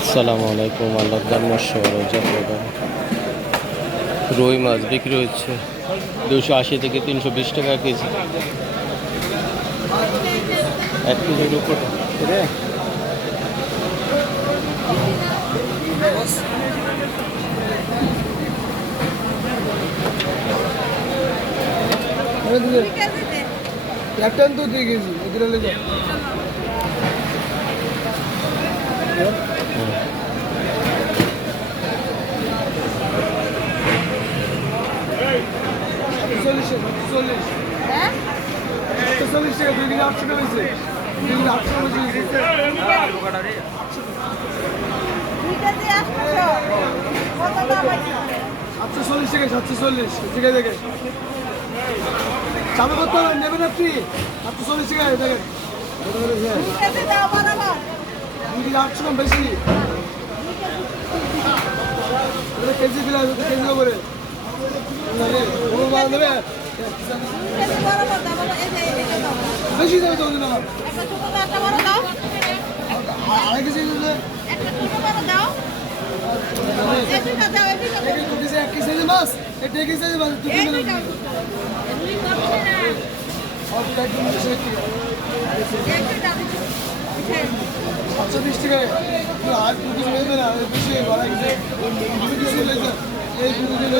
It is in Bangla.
আসসালামু আলাইকুম। আল্লাহ রুই মাছ বিক্রি হচ্ছে 280 থেকে 320 টাকা কেজি। 1 কেজির উপরে ক্যাপ্টেন তো 2 কেজি এগুলো লেগে 40 হ্যাঁ 40 টাকা 2 কেজি 800 টাকা হয়েছে 2 কেজি 800 টাকা হয়েছে আপনি 40 টাকা 740 ঠিক আছে দেখেন চাবে কত নেবেন আপনি 740 টাকা দেখেন 2 কেজি 800 টাকা বেশি কেজি দিলে কেজি করে বেশি দেবে তো আড়াই কেজি এক কেজি মাছ এটা কেজি মাছ 720 টাকা আর 2 কেজি নেবে না বেশি আড়াই কেজি এই 2 কেজি